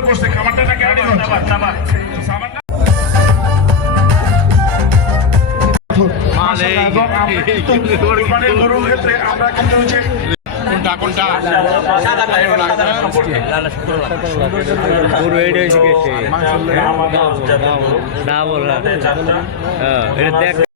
হয়ে বসছে খাবারটা না কেন আমরা কিন্তু কোনটা কোনটা? পুরো এটাই শিখেছে। ডাবল হ্যাঁ এটা দেখ।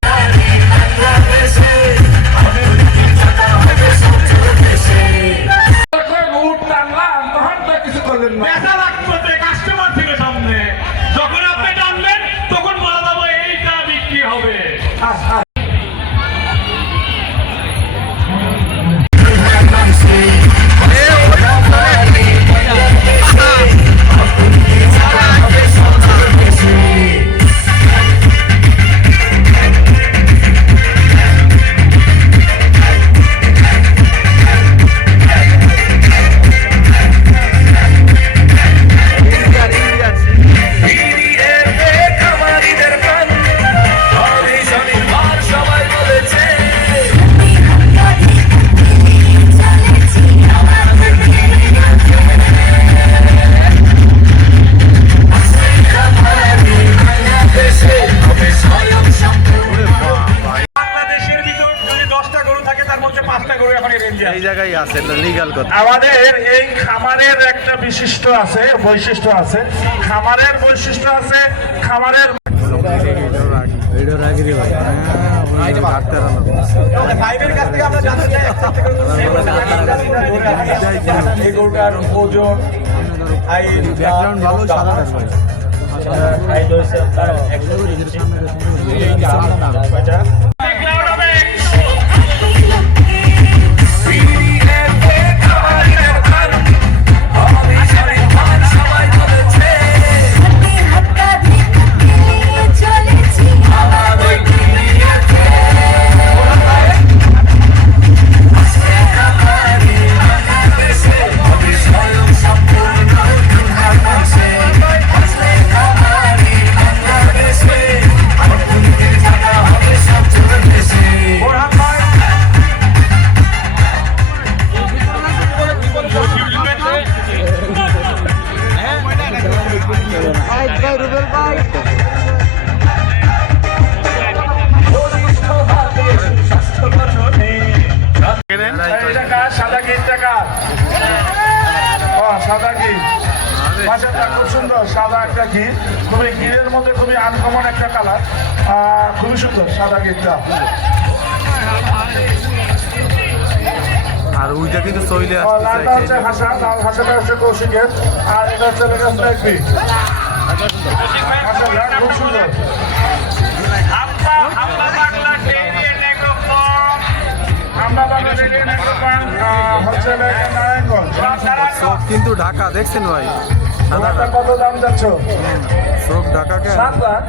আছে এটা লিগাল কথা। আমাদের এই খামারের একটা বিশিষ্ট আছে বৈশিষ্ট্য আছে। খামারের বৈশিষ্ট্য আছে খামারের গির খুবই গিরের মধ্যে খুবই আনকমন একটা কালার খুবই সুন্দর সাদা গিরটা আর ওইটা কিন্তু লালটা হচ্ছে হাসা লাল হাসাটা হচ্ছে কৌশিকের। আর এটা হচ্ছে লেখা খুব সুন্দর। কিন্তু ঢাকা দেখছেন ভাই? সাদা তোমারটা কত দাম যাচ্ছ ঢাকা সাত লাখ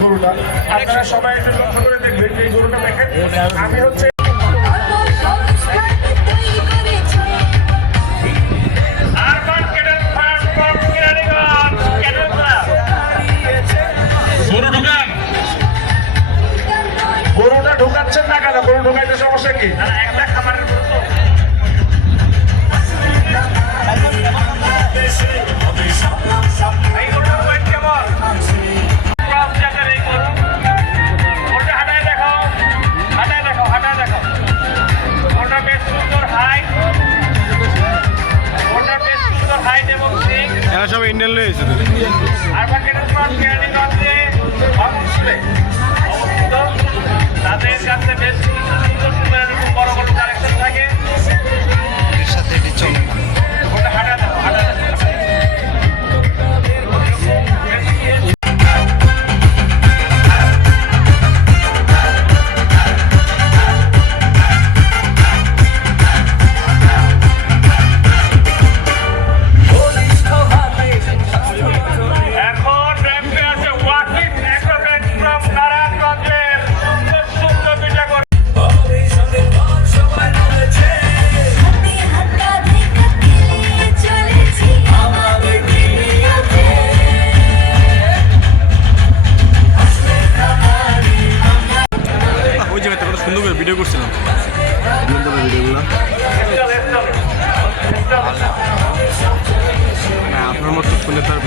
গরুটা আপনারা সবাই একটু লক্ষ্য করে দেখবেন এই গরুটা দেখেন। আমি হচ্ছে গরুটা ঢুকাচ্ছেন না কেন? গরু ঢুকাইতে সমস্যা কি? ইন্ডিয়ান অবশ্যই অবস্থিত তাদের কাছে বেশ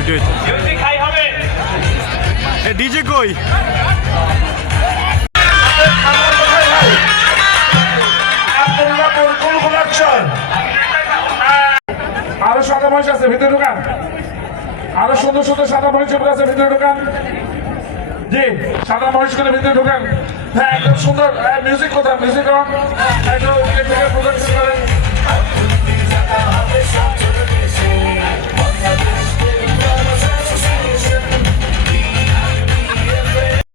ভিডিও ডিজে কই আরও সাদা মহিষ আছে ভিতরে ঢুকান। আরও সুন্দর সুন্দর সাদা মহিষ আছে ভিতরে ঢুকান। জি সাদা মহিষ করে ভিতরে ঢুকান। হ্যাঁ একদম সুন্দর। মিউজিক কোথায়? মিউজিক অন করেন